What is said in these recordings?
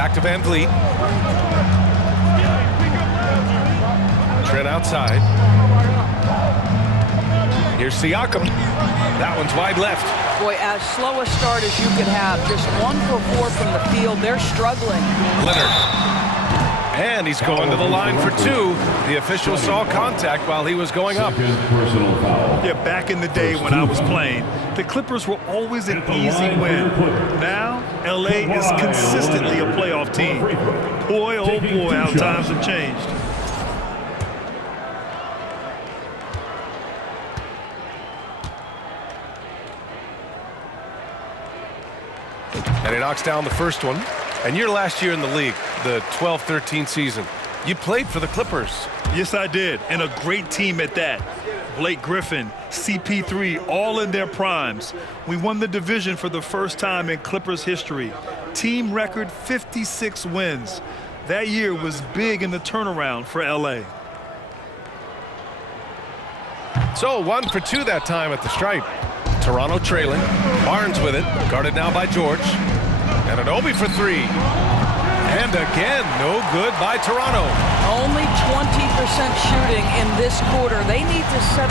Back to Van Vliet. Trent outside. Here's Siakam. That one's wide left. Boy, as slow a start as you could have. Just 1 for 4 from the field. They're struggling. Leonard. And he's going to the line for 2. The official saw contact while he was going up. Personal foul. Yeah, back in the day when I was playing, the Clippers were always an easy win. Now, LA is consistently a playoff team. Boy, oh boy, how times have changed. And he knocks down the first one. And your last year in the league, the 12-13 season, you played for the Clippers. Yes, I did, and a great team at that. Blake Griffin, CP3, all in their primes. We won the division for the first time in Clippers history. Team record 56 wins. That year was big in the turnaround for LA. So 1 for 2 that time at the stripe. Toronto trailing. Barnes with it, guarded now by George. And Anunoby for 3. And again, no good by Toronto. Only 20% shooting in this quarter. They need to set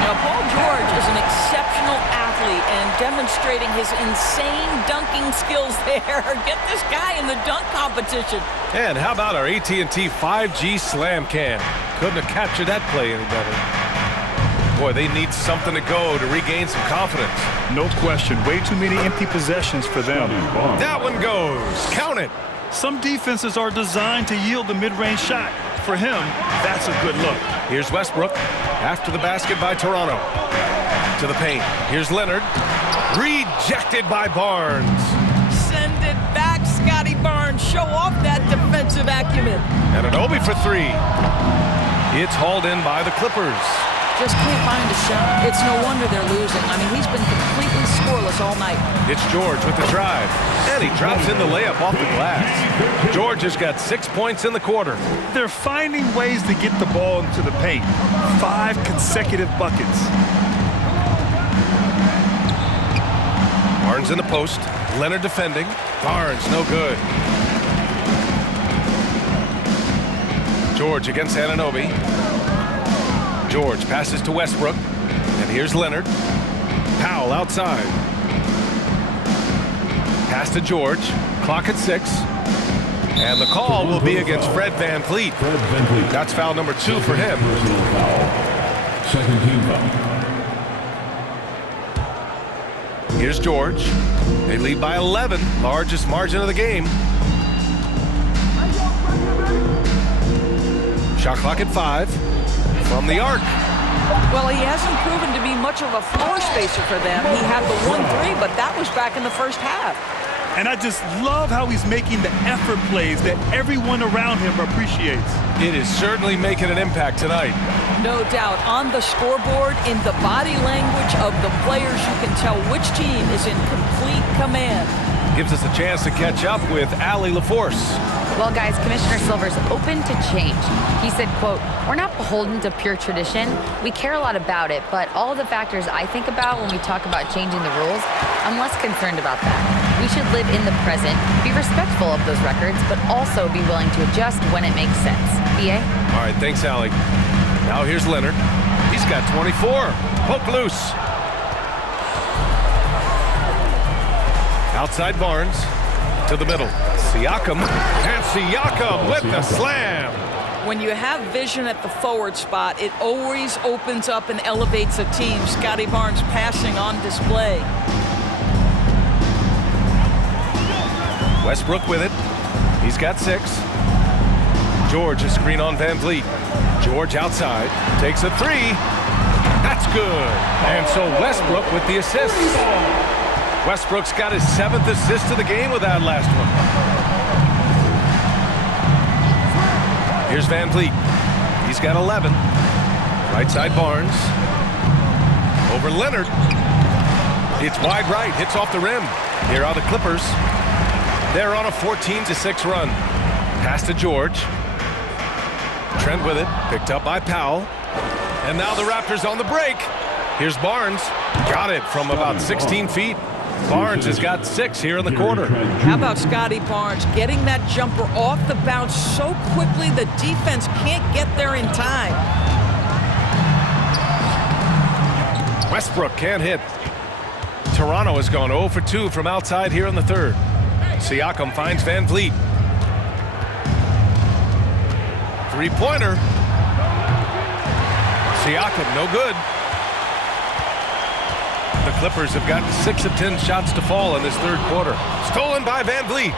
Now, Paul George is an exceptional athlete and demonstrating his insane dunking skills there. Get this guy in the dunk competition. And how about our AT&T 5G slam cam? Couldn't have captured that play any better. Boy, they need something to go to regain some confidence. No question. Way too many empty possessions for them. That one goes. Count it. Some defenses are designed to yield the mid-range shot. For him, that's a good look. Here's Westbrook. After the basket by Toronto. To the paint. Here's Leonard. Rejected by Barnes. Send it back, Scotty Barnes. Show off that defensive acumen. And Anunoby for 3. It's hauled in by the Clippers. Just can't find a shot. It's no wonder they're losing. I mean, he's been completely scoreless all night. It's George with the drive. And he drops in the layup off the glass. George has got 6 points in the quarter. They're finding ways to get the ball into the paint. 5 consecutive buckets. Barnes in the post. Leonard defending. Barnes, no good. George against Anunoby. George passes to Westbrook. And here's Leonard. Powell outside. Pass to George. Clock at 6. And the call will be against Fred VanVleet. That's foul number 2 for him. Personal foul. Second team foul. Here's George. They lead by 11. Largest margin of the game. Shot clock at 5. From the arc. Well, he hasn't proven to be much of a floor spacer for them. He had the 1-3, but that was back in the first half. And I just love how he's making the effort plays that everyone around him appreciates. It is certainly making an impact tonight. No doubt. On the scoreboard, in the body language of the players, you can tell which team is in complete command. Gives us a chance to catch up with Allie LaForce. Well, guys, Commissioner Silver's open to change. He said, quote, "We're not beholden to pure tradition. We care a lot about it, but all of the factors I think about when we talk about changing the rules, I'm less concerned about that. We should live in the present, be respectful of those records, but also be willing to adjust when it makes sense." BA? All right, thanks, Allie. Now here's Leonard. He's got 24. Poke loose. Outside Barnes. To the middle. Siakam. And Siakam with the slam. When you have vision at the forward spot, it always opens up and elevates a team. Scotty Barnes passing on display. Westbrook with it. He's got 6. George a screen on VanVleet. George outside. Takes a 3. That's good. And so Westbrook with the assist. Westbrook's got his 7th assist of the game with that last one. Here's VanVleet. He's got 11. Right side Barnes. Over Leonard. It's wide right. Hits off the rim. Here are the Clippers. They're on a 14-6 run. Pass to George. Trent with it. Picked up by Powell. And now the Raptors on the break. Here's Barnes. Got it from about 16 feet. Barnes has got 6 here in the quarter. How about Scotty Barnes getting that jumper off the bounce so quickly the defense can't get there in time. Westbrook can't hit. Toronto has gone 0 for 2 from outside here in the third. Siakam finds Van Vliet. Three-pointer. Siakam, no good. The Clippers have gotten 6 of 10 shots to fall in this third quarter. Stolen by Van Vliet.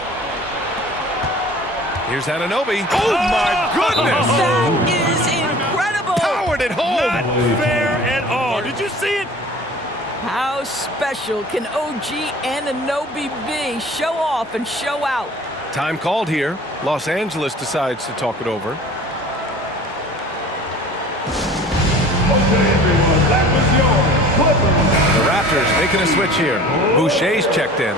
Here's Anunoby. Oh, my goodness! That is incredible! Powered it home! Not fair at all. Did you see it? How special can OG Anunoby be? Show off and show out. Time called here. Los Angeles decides to talk it over. The Raptors making a switch here. Boucher's checked in.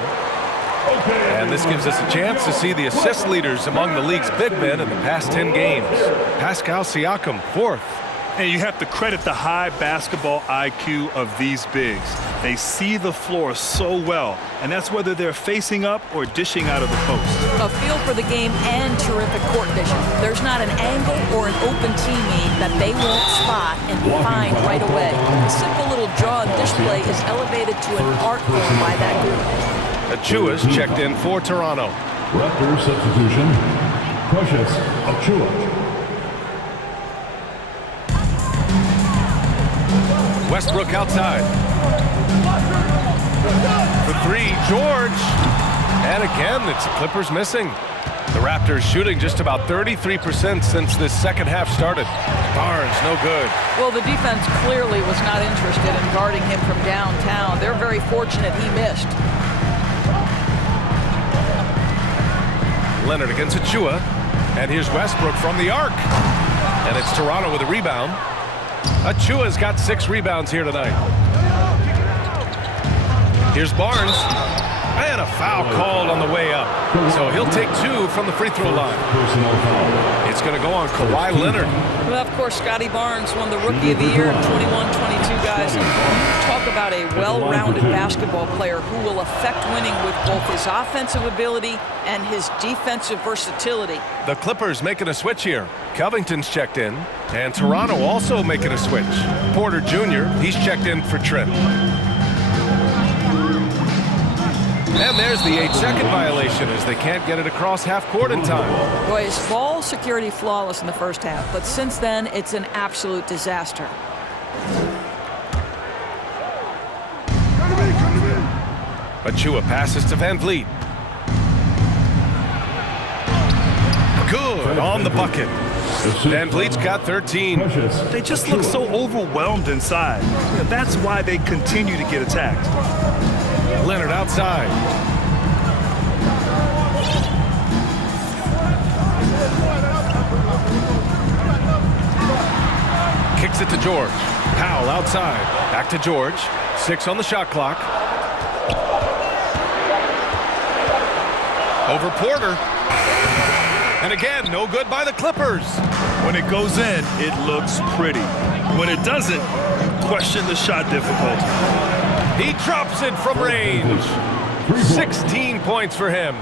And this gives us a chance to see the assist leaders among the league's big men in the past 10 games. Pascal Siakam, 4th. And you have to credit the high basketball IQ of these bigs. They see the floor so well, and that's whether they're facing up or dishing out of the post. A feel for the game and terrific court vision. There's not an angle or an open teammate that they won't spot and find right away. A simple little draw and display is elevated to an art form by that group. Achua's checked in for Toronto. Raptors substitution. Precious Achua. Westbrook outside. For 3, George. And again, it's the Clippers missing. The Raptors shooting just about 33% since this second half started. Barnes, no good. Well, the defense clearly was not interested in guarding him from downtown. They're very fortunate he missed. Leonard against Achua. And here's Westbrook from the arc. And it's Toronto with a rebound. Achua's got 6 rebounds here tonight. Here's Barnes. And a foul called on the way up. So he'll take 2 from the free throw line. It's going to go on Kawhi Leonard. Well, of course, Scotty Barnes won the Rookie of the Year in 21-22, guys. Talk about a well-rounded basketball player who will affect winning with both his offensive ability and his defensive versatility. The Clippers making a switch here. Covington's checked in. And Toronto also making a switch. Porter Jr., he's checked in for Trent. And there's the 8-second violation as they can't get it across half court in time. Boy, his ball security flawless in the first half, but since then, it's an absolute disaster. Achua passes to Van Vliet. Good on the bucket. Van Vliet's got 13. They just look so overwhelmed inside. That's why they continue to get attacked. Leonard outside. Kicks it to George. Powell outside. Back to George. 6 on the shot clock. Over Porter. And again, no good by the Clippers. When it goes in, it looks pretty. When it doesn't, you question the shot difficulty. He drops it from range. 16 points for him.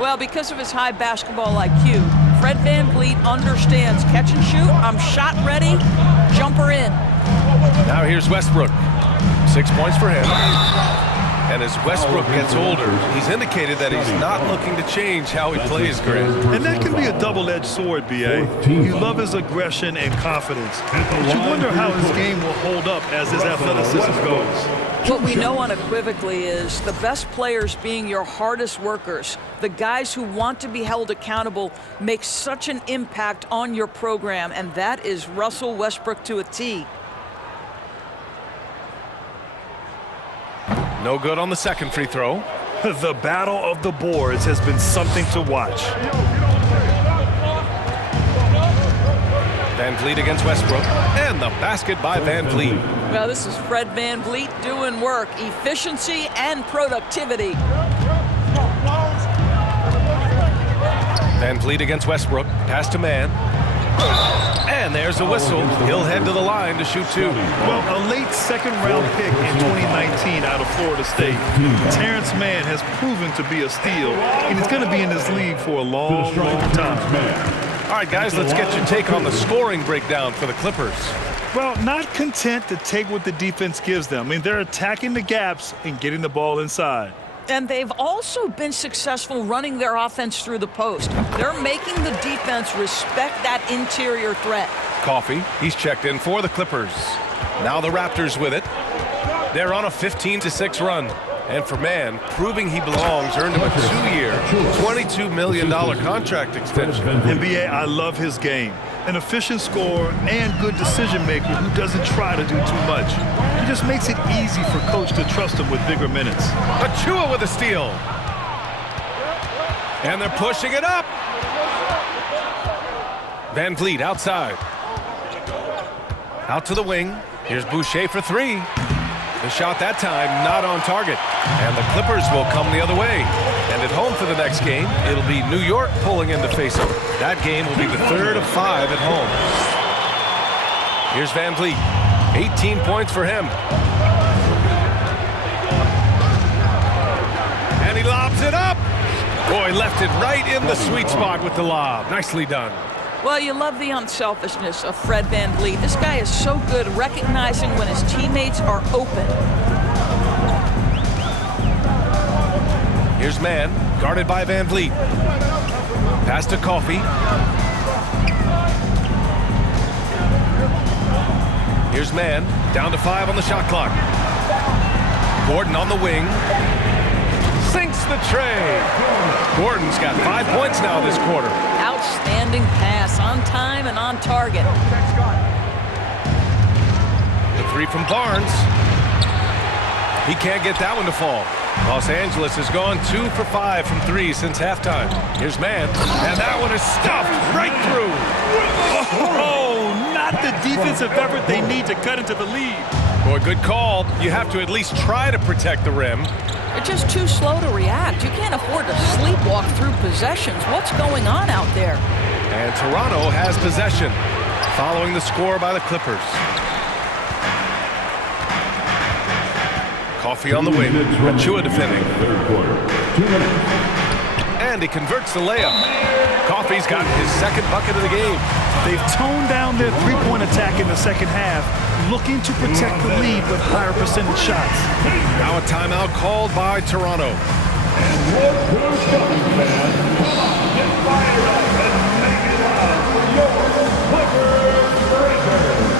Well, because of his high basketball IQ, Fred VanVleet understands catch and shoot. I'm shot ready. Jumper in. Now here's Westbrook. 6 points for him. And as Westbrook gets older, he's indicated that he's not looking to change how he plays, Grant. And that can be a double-edged sword, B.A. You love his aggression and confidence, but you wonder how his game will hold up as his athleticism goes. What we know unequivocally is the best players being your hardest workers, the guys who want to be held accountable, make such an impact on your program, and that is Russell Westbrook to a T. No good on the second free throw. The battle of the boards has been something to watch. Van Vliet against Westbrook. And the basket by Van Vliet. Well, this is Fred VanVleet doing work, efficiency and productivity. Van Vliet against Westbrook. Pass to man. And there's a whistle. He'll head to the line to shoot 2. Well, a late second-round pick in 2019 out of Florida State. Terrence Mann has proven to be a steal, and he's going to be in this league for a long, long time. All right, guys, let's get your take on the scoring breakdown for the Clippers. Well, not content to take what the defense gives them. I mean, they're attacking the gaps and getting the ball inside. And they've also been successful running their offense through the post. They're making the defense respect that interior threat. Coffee, he's checked in for the Clippers. Now the Raptors with it. They're on a 15-6 run. And for Mann, proving he belongs, earned him a 2-year, $22 million contract extension. NBA, I love his game. An efficient scorer and good decision maker who doesn't try to do too much. He just makes it easy for coach to trust him with bigger minutes. Achua with a steal. And they're pushing it up. Van Vliet outside. Out to the wing. Here's Boucher for 3. The shot that time not on target. And the Clippers will come the other way. And at home for the next game, it'll be New York pulling in to face them. That game will be the 3rd of 5 at home. Here's Van Vliet. 18 points for him. And he lobs it up. Boy, left it right in the sweet spot with the lob. Nicely done. Well, you love the unselfishness of Fred VanVleet. This guy is so good recognizing when his teammates are open. Here's Mann, guarded by VanVleet. Pass to Coffee. Here's Mann, down to 5 on the shot clock. Gordon on the wing. Sinks the tray. Gordon's got 5 points now this quarter. Outstanding pass, on time and on target. The 3 from Barnes. He can't get that one to fall. Los Angeles has gone 2 for 5 from 3 since halftime. Here's Mann, and that one is stuffed right through. Oh, not the defensive effort they need to cut into the lead. Boy, good call. You have to at least try to protect the rim. They're just too slow to react. You can't afford to sleepwalk through possessions. What's going on out there? And Toronto has possession, following the score by the Clippers. Coffee on the wing. Achua defending. And he converts the layup. Coffee's got his 2nd bucket of the game. They've toned down their three-point attack in the second half, looking to protect the lead with higher percentage shots. Now a timeout called by Toronto. And more Clippers fans, get fired up and make it loud. Your Clippers Breakers.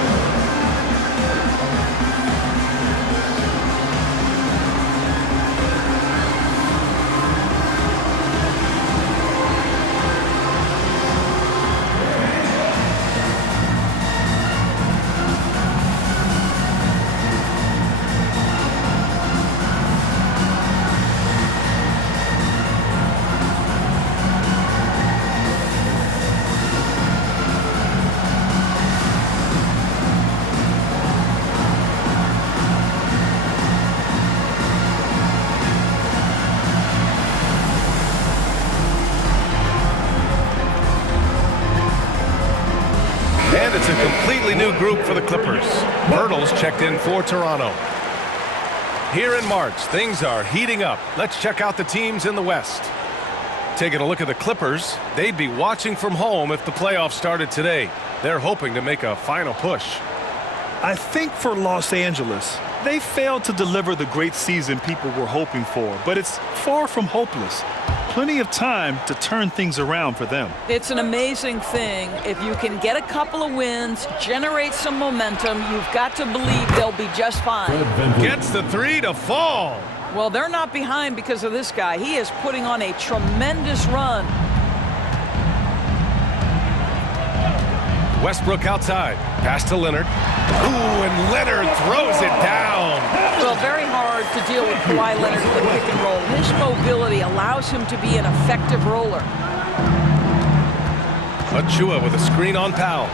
And it's a completely new group for the Clippers. Pirtle's checked in for Toronto. Here in March, things are heating up. Let's check out the teams in the West. Taking a look at the Clippers, they'd be watching from home if the playoffs started today. They're hoping to make a final push. I think for Los Angeles, they failed to deliver the great season people were hoping for, but it's far from hopeless. Plenty of time to turn things around for them. It's an amazing thing. If you can get a couple of wins, generate some momentum, you've got to believe they'll be just fine. Gets the 3 to fall. Well, they're not behind because of this guy. He is putting on a tremendous run. Westbrook outside. Pass to Leonard. Ooh, and Leonard throws it down. Well, very hard to deal with Kawhi Leonard in the pick and roll. His mobility allows him to be an effective roller. Achua with a screen on Powell.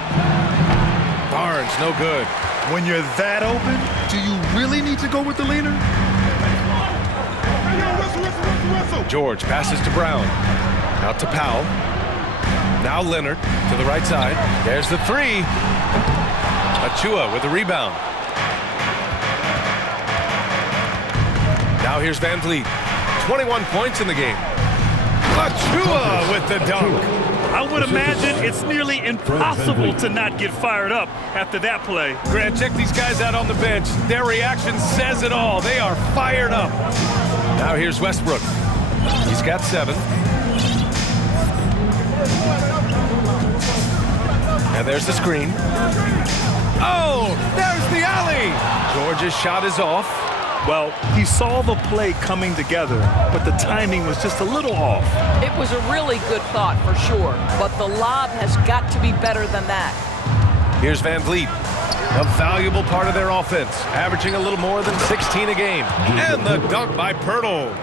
Barnes, no good. When you're that open, do you really need to go with the leader? George passes to Brown. Out to Powell. Now Leonard to the right side. There's the three. Achua with the rebound. Now here's Van Vliet. 21 points in the game. Achua with the dunk. I would imagine it's nearly impossible to not get fired up after that play. Grant, check these guys out on the bench. Their reaction says it all. They are fired up. Now here's Westbrook. He's got 7. And there's the screen. Oh, there's the alley. George's shot is off. Well, he saw the play coming together, but the timing was just a little off. It was a really good thought for sure, but the lob has got to be better than that. Here's Van Vliet, a valuable part of their offense, averaging a little more than 16 a game. And the dunk by Poeltl.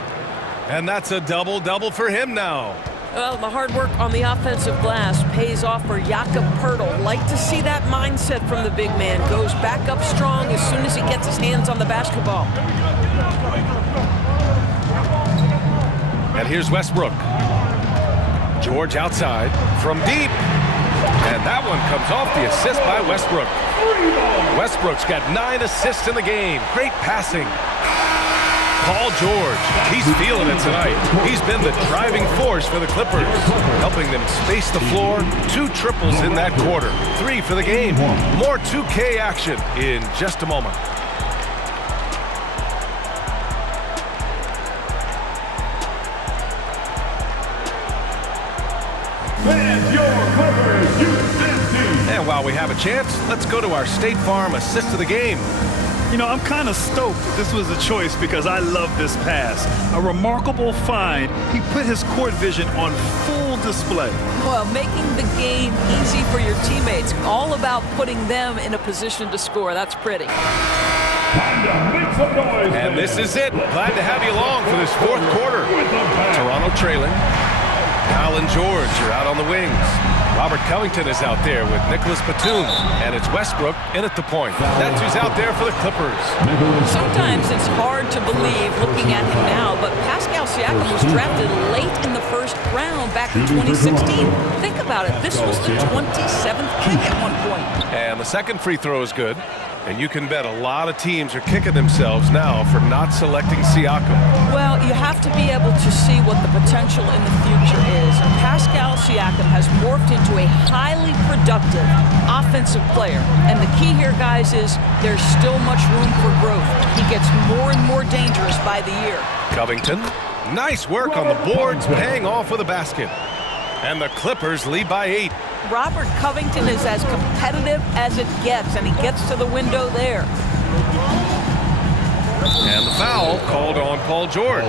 And that's a double-double for him now. Well, the hard work on the offensive glass pays off for Jakob Poeltl. Like to see that mindset from the big man. Goes back up strong as soon as he gets his hands on the basketball. And here's Westbrook. George outside from deep. And that one comes off the assist by Westbrook. Westbrook's got 9 assists in the game. Great passing. Paul George, he's feeling it tonight. He's been the driving force for the Clippers, helping them space the floor. 2 triples in that quarter. 3 for the game. More 2K action in just a moment. And your Clippers U15. And while we have a chance, let's go to our State Farm assist of the game. You know, I'm kind of stoked this was a choice because I love this pass. A remarkable find. He put his court vision on full display. Well, making the game easy for your teammates. All about putting them in a position to score. That's pretty. Time to make some noise. And this is it. Glad to have you along for this 4th quarter. Toronto trailing. Kyle and George are out on the wings. Robert Covington is out there with Nicholas Batum. And it's Westbrook in at the point. That's who's out there for the Clippers. Sometimes it's hard to believe looking at him now, but Pascal Siakam was drafted late in the 1st round back in 2016. Think about it. This was the 27th pick at one point. And the second free throw is good. And you can bet a lot of teams are kicking themselves now for not selecting Siakam. Well, you have to be able to see what the potential in the future is. And Pascal Siakam has morphed into a highly productive offensive player. And the key here, guys, is there's still much room for growth. He gets more and more dangerous by the year. Covington, nice work on the boards, paying off with a basket. And the Clippers lead by 8. Robert Covington is as competitive as it gets, and he gets to the window there. And the foul called on Paul George.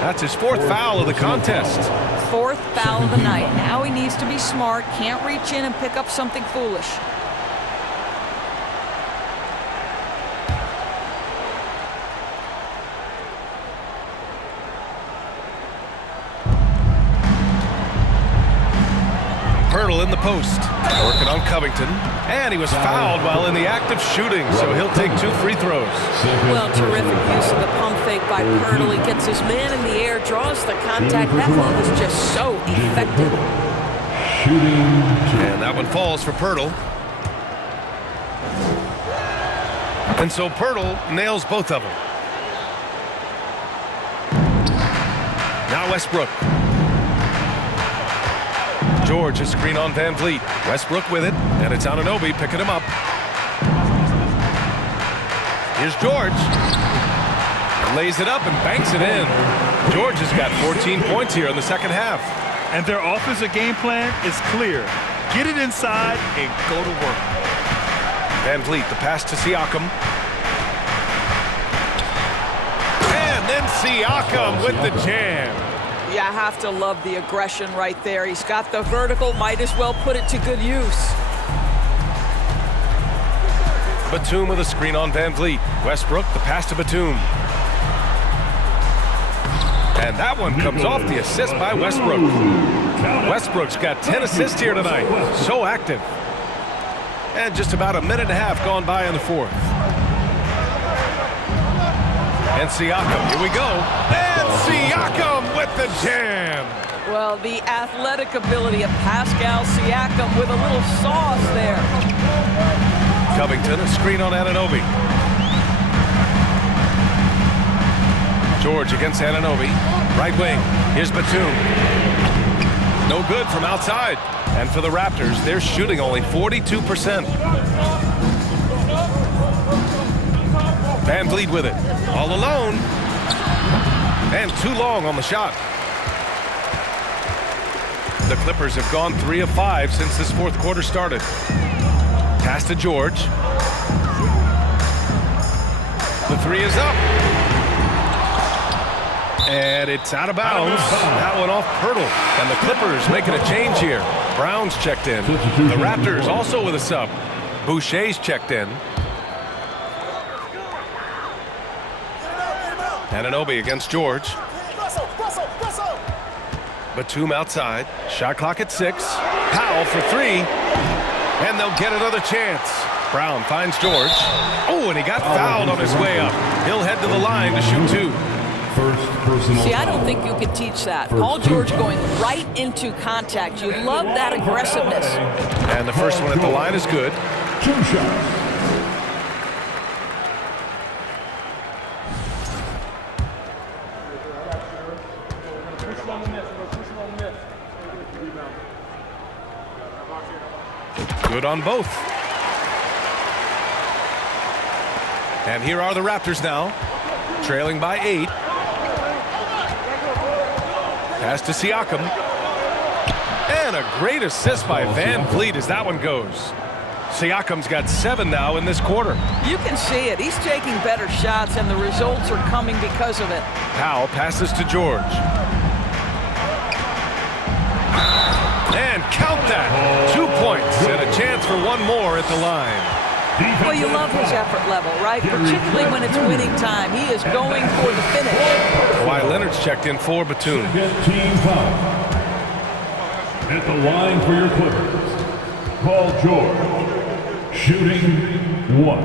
That's his 4th foul of the contest. 4th foul of the night. Now he needs to be smart, can't reach in and pick up something foolish. Poeltl in the post, working on Covington, and he was fouled while in the act of shooting, so he'll take 2 free throws. Well, terrific use of the pump fake by Poeltl. He gets his man in the air, draws the contact. That move is just so effective. And that one falls for Poeltl. And so Poeltl nails both of them. Now Westbrook. George, a screen on Van Vliet. Westbrook with it, and it's Anunoby picking him up. Here's George. Lays it up and banks it in. George has got 14 points here in the second half. And their offensive game plan is clear. Get it inside and go to work. Van Vliet, the pass to Siakam. And then Siakam with the jam. Yeah, I have to love the aggression right there. He's got the vertical, might as well put it to good use. Batum with a screen on Van Vliet. Westbrook, the pass to Batum. And that one comes off the assist by Westbrook. Westbrook's got 10 assists here tonight. So active. And just about a minute and a half gone by in the 4th. And Siakam, here we go. And Siakam with the jam. Well, the athletic ability of Pascal Siakam with a little sauce there. Covington, a screen on Anunoby. George against Anunoby. Right wing. Here's Batum. No good from outside. And for the Raptors, they're shooting only 42%. Van Vliet with it. All alone. And too long on the shot. The Clippers have gone 3 of 5 since this fourth quarter started. Pass to George. The three is up. And it's out of bounds. That one off Pirtle. And the Clippers making a change here. Brown's checked in. The Raptors also with a sub. Boucher's checked in. Anunoby against George. Batum outside. Shot clock at 6. Powell for 3. And they'll get another chance. Brown finds George. Oh, and he got fouled on his way up. He'll head to the line to shoot 2. See, I don't think you could teach that. Paul George going right into contact. You love that aggressiveness. And the first one at the line is good. 2 shots. Good on both. And here are the Raptors now, trailing by 8. Pass to Siakam. And a great assist by Van Vliet as that one goes. Siakam's got 7 now in this quarter. You can see it. He's taking better shots, and the results are coming because of it. Powell passes to George. And count that. 2 points and a chance for one more at the line. Well, you love his effort level, right? Particularly when it's winning time. He is going for the finish. Kawhi Leonard's checked in for Batum. Get team foul. At the line for your Clippers, Paul George, shooting 1.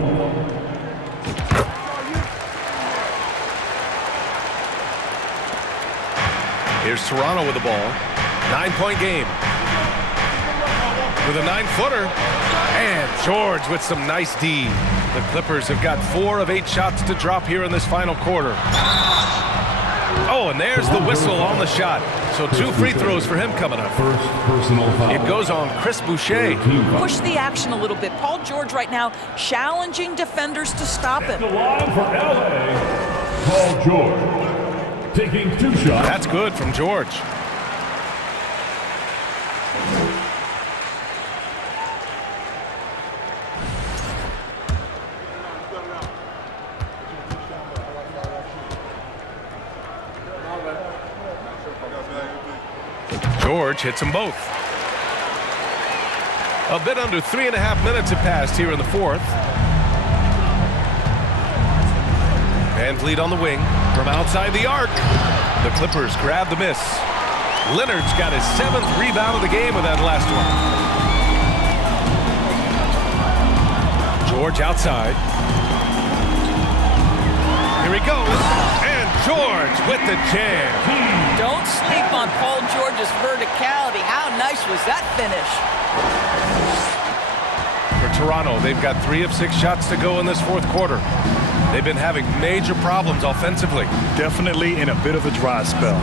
Here's Toronto with the ball. 9-point game. With a 9-footer. And George with some nice D. The Clippers have got 4 of 8 shots to drop here in this final quarter. Oh, and there's the whistle on the shot. So 2 free throws for him coming up. First personal foul. It goes on Chris Boucher. Push the action a little bit. Paul George right now challenging defenders to stop him. The line for LA, Paul George, taking 2 shots. That's good from George. George hits them both. A bit under 3.5 minutes have passed here in the fourth. Van Vliet on the wing from outside the arc. The Clippers grab the miss. Leonard's got his 7th rebound of the game with that last one. George outside. Here he goes. And George with the jam. Don't sleep on Paul George's verticality. How nice was that finish? For Toronto, they've got 3 of 6 shots to go in this fourth quarter. They've been having major problems offensively. Definitely in a bit of a dry spell.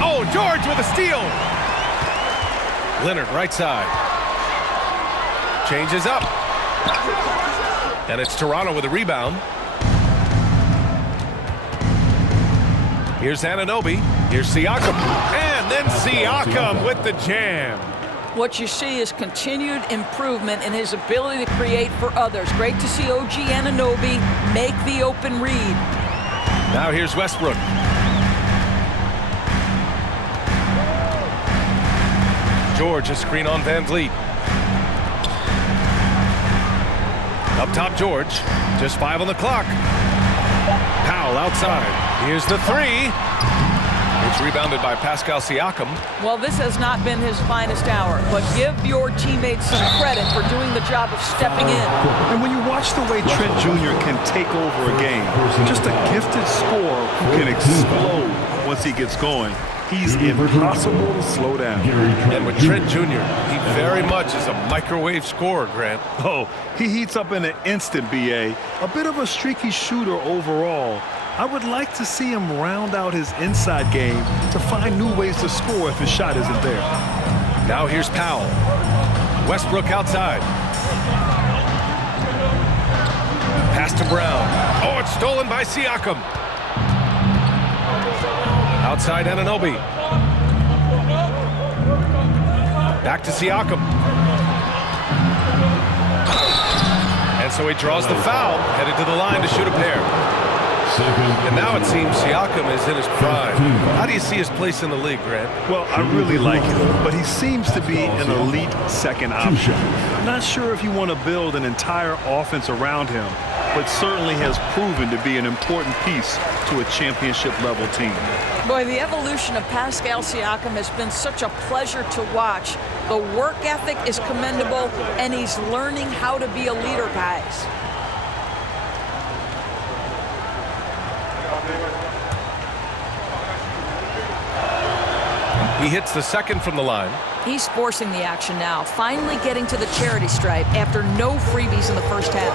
Oh, George with a steal. Leonard right side. Changes up. And it's Toronto with a rebound. Here's Anunoby. Here's Siakam. And then Siakam with the jam. What you see is continued improvement in his ability to create for others. Great to see OG Anunoby make the open read. Now here's Westbrook. George, a screen on Van Vliet. Up top, George. Just 5 on the clock. Powell outside. Here's the 3. It's rebounded by Pascal Siakam. Well, this has not been his finest hour, but give your teammates some credit for doing the job of stepping in. And when you watch the way Trent Jr. can take over a game, just a gifted scorer who can explode once he gets going. He's impossible to slow down. And with Trent Jr., he very much is a microwave scorer, Grant. Oh, he heats up in an instant, B.A. A bit of a streaky shooter overall. I would like to see him round out his inside game to find new ways to score if his shot isn't there. Now here's Powell. Westbrook outside. Pass to Brown. Oh, it's stolen by Siakam. Outside Anunoby. Back to Siakam. And so he draws the foul, headed to the line to shoot a pair. And now it seems Siakam is in his prime. How do you see his place in the league, Grant? Well, I really like him, but he seems to be an elite second option. I'm not sure if you want to build an entire offense around him, but certainly has proven to be an important piece to a championship-level team. Boy, the evolution of Pascal Siakam has been such a pleasure to watch. The work ethic is commendable, and he's learning how to be a leader, guys. He hits the second from the line. He's forcing the action now, finally getting to the charity stripe after no freebies in the first half.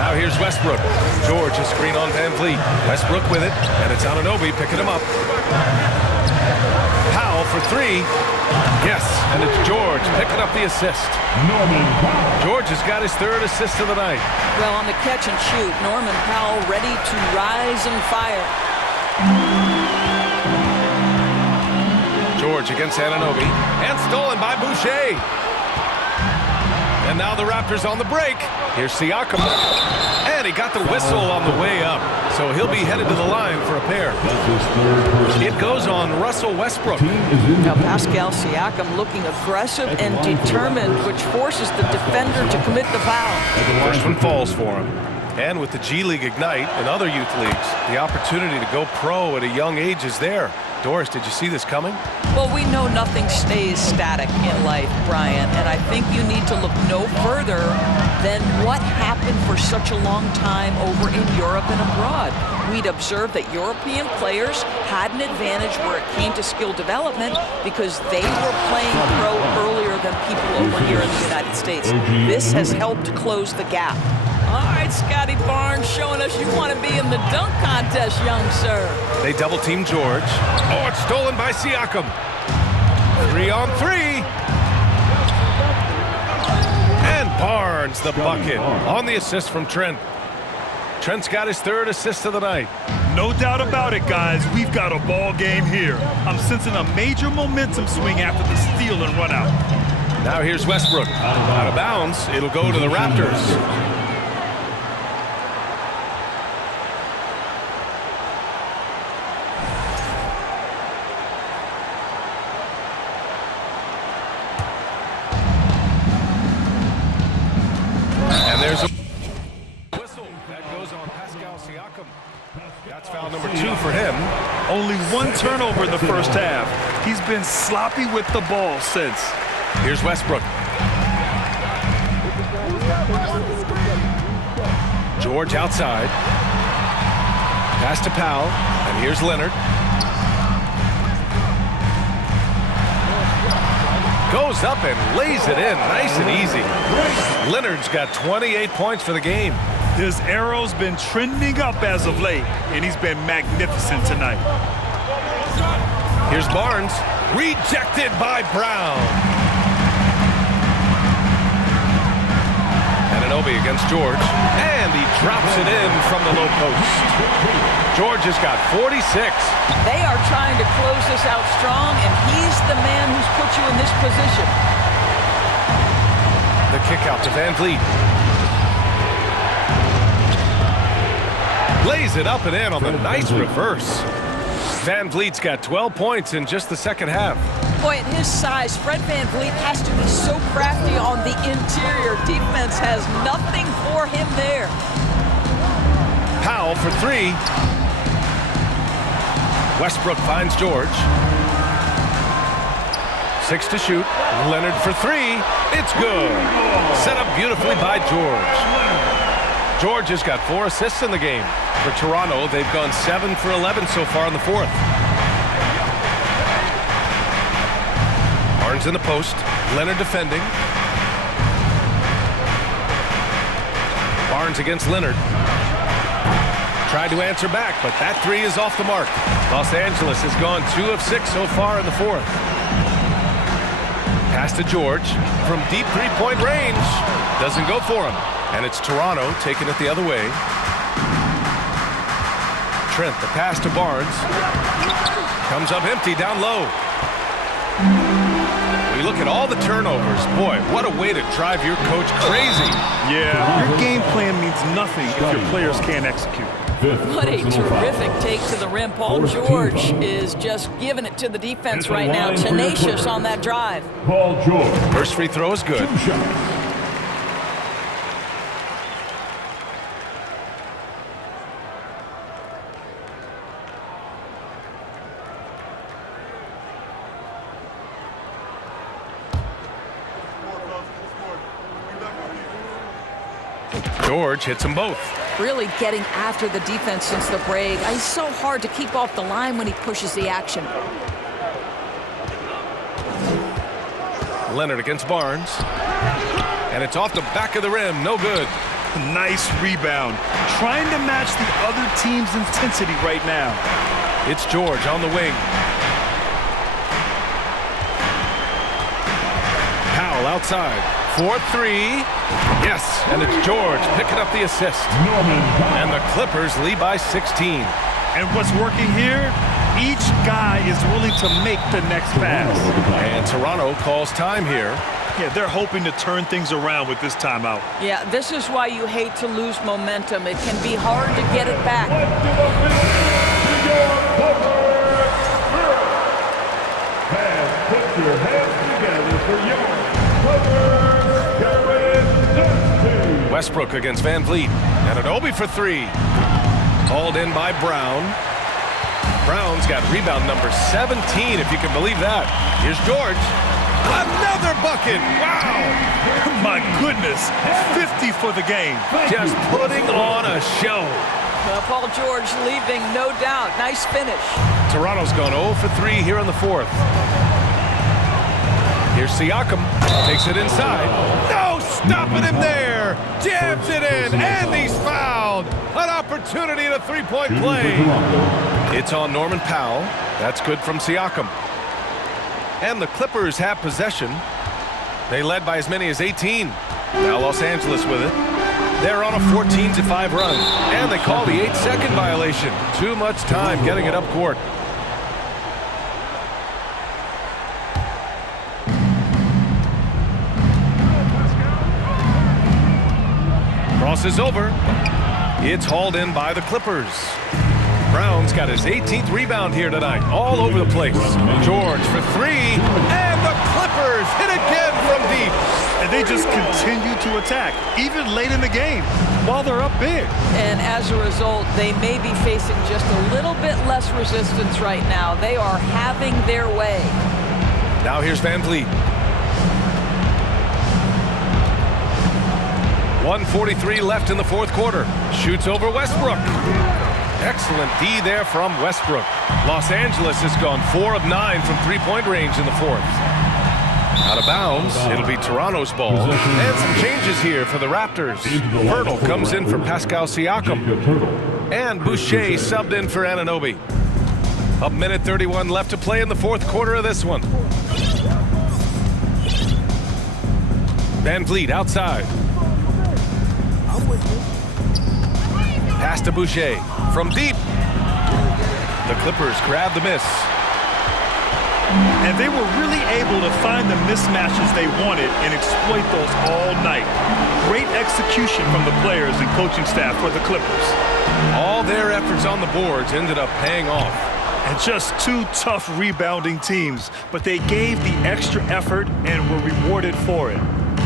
Now here's Westbrook. George is screen on Van Vliet. Westbrook with it, and it's Anunoby picking him up. Powell for three. Yes, and it's George picking up the assist. George has got his third assist of the night. Well, on the catch and shoot, Norman Powell ready to rise and fire. George against Anunoby, and stolen by Boucher. And now the Raptors on the break. Here's Siakam, and he got the whistle on the way up, so he'll be headed to the line for a pair. It goes on Russell Westbrook. Now Pascal Siakam looking aggressive and determined, which forces the defender to commit the foul. First one falls for him. And with the G League Ignite and other youth leagues, the opportunity to go pro at a young age is there. Doris, did you see this coming? Well, we know nothing stays static in life, Brian, and I think you need to look no further than what happened for such a long time over in Europe and abroad. We'd observed that European players had an advantage where it came to skill development because they were playing pro earlier than people over here in the United States. This has helped close the gap. All right, Scotty Barnes showing us you want to be in the dunk contest, young sir. They double-team George. Oh, it's stolen by Siakam. 3-on-3. And Barnes, the bucket, on the assist from Trent. Trent's got his third assist of the night. No doubt about it, guys. We've got a ball game here. I'm sensing a major momentum swing after the steal and run out. Now here's Westbrook. Out of bounds. It'll go to the Raptors. And there's a whistle that goes on Pascal Siakam. That's foul number 2 for him. Only one turnover in the first half. He's been sloppy with the ball since. Here's Westbrook. George outside. Pass to Powell, and here's Leonard. Goes up and lays it in, nice and easy. Leonard's got 28 points for the game. His arrow's been trending up as of late, and he's been magnificent tonight. Here's Barnes, rejected by Brown. Anunoby against George, and he drops it in from the low post. George has got 46. They are trying to close this out strong, and he's the man who's put you in this position. The kick out to Van Vliet. Lays it up and in on the nice reverse. Van Vliet's got 12 points in just the second half. Boy, at his size, Fred Van Vliet has to be so crafty on the interior. Defense has nothing for him there. Powell for three. Westbrook finds George. 6 to shoot. Leonard for three. It's good. Set up beautifully by George. George has got 4 assists in the game. For Toronto, they've gone 7 for 11 so far in the fourth. Barnes in the post. Leonard defending. Barnes against Leonard. Tried to answer back, but that three is off the mark. Los Angeles has gone 2 of 6 so far in the fourth. Pass to George from deep three-point range. Doesn't go for him. And it's Toronto taking it the other way. Trent, the pass to Barnes. Comes up empty down low. We look at all the turnovers. Boy, what a way to drive your coach crazy. Yeah, your game plan means nothing if your players can't execute. What a terrific take to the rim. Paul George is just giving it to the defense right now. Tenacious on that drive. Paul George. First free throw is good. George hits them both. Really getting after the defense since the break. It's so hard to keep off the line when he pushes the action. Leonard against Barnes. And it's off the back of the rim. No good. Nice rebound. Trying to match the other team's intensity right now. It's George on the wing. Powell outside. 4-3. Yes, and it's George picking up the assist. And the Clippers lead by 16. And what's working here? Each guy is willing to make the next pass. And Toronto calls time here. Yeah, they're hoping to turn things around with this timeout. Yeah, this is why you hate to lose momentum. It can be hard to get it back. Put your hands together for your Clippers. Westbrook against Van Vliet. And Anunoby for three. Hauled in by Brown. Brown's got rebound number 17, if you can believe that. Here's George. Another bucket. Wow. My goodness. 50 for the game. Just putting on a show. Well, Paul George leaving, no doubt. Nice finish. Toronto's gone 0 for 3 here in the fourth. Here's Siakam. Takes it inside. No, stopping him there. Jams it in, and he's fouled. An opportunity at a three-point play. It's on Norman Powell. That's good from Siakam. And the Clippers have possession. They led by as many as 18. Now Los Angeles with it. They're on a 14-5 run. And they call the 8-second violation. Too much time getting it up court. Crosses over. It's hauled in by the Clippers. Brown's got his 18th rebound here tonight. All over the place. George for three. And the Clippers hit again from deep. And they just continue to attack, even late in the game, while they're up big. And as a result, they may be facing just a little bit less resistance right now. They are having their way. Now here's Van Vliet. 1:43 left in the fourth quarter. Shoots over Westbrook. Excellent D there from Westbrook. Los Angeles has gone 4 of 9 from three-point range in the fourth. Out of bounds, it'll be Toronto's ball. And some changes here for the Raptors. Pirtle comes in for Pascal Siakam. And Boucher subbed in for Anunoby. A minute 31 left to play in the fourth quarter of this one. Van Vliet outside. Pass to Boucher from deep. The Clippers grab the miss. And they were really able to find the mismatches they wanted and exploit those all night. Great execution from the players and coaching staff for the Clippers. All their efforts on the boards ended up paying off. And just two tough rebounding teams, but they gave the extra effort and were rewarded for it.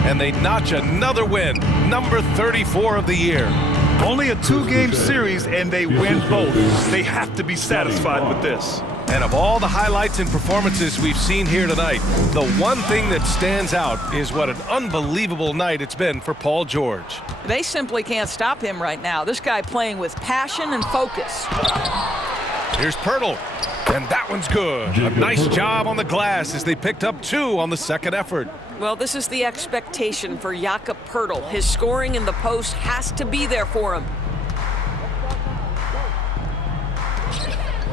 And they notch another win, number 34 of the year. Only a 2-game series, and they win both. They have to be satisfied with this. And of all the highlights and performances we've seen here tonight, the one thing that stands out is what an unbelievable night it's been for Paul George. They simply can't stop him right now. This guy playing with passion and focus. Here's Pirtle, and that one's good. A nice job on the glass as they picked up 2 on the second effort. Well, this is the expectation for Jakob Pirtle. His scoring in the post has to be there for him.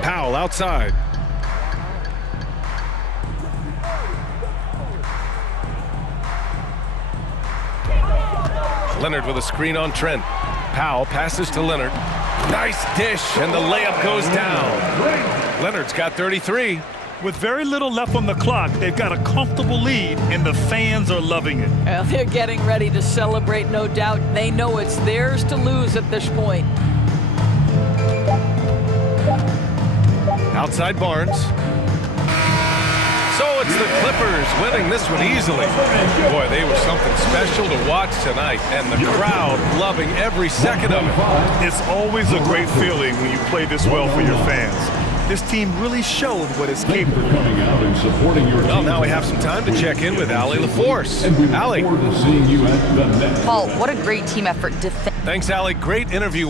Powell outside. Leonard with a screen on Trent. Powell passes to Leonard. Nice dish, and the layup goes down. Leonard's got 33. With very little left on the clock, they've got a comfortable lead, and the fans are loving it. Well, they're getting ready to celebrate, no doubt. They know it's theirs to lose at this point. Outside Barnes. So it's the Clippers winning this one easily. Boy, they were something special to watch tonight, and the crowd loving every second of it. It's always a great feeling when you play this well for your fans. This team really showed what it's capable of. Coming out and supporting your Well, team. now we have some time to check in with Allie LaForce. And we look Allie. forward to seeing you at the net. Paul, what a great team effort. Thanks, Allie. Great interview.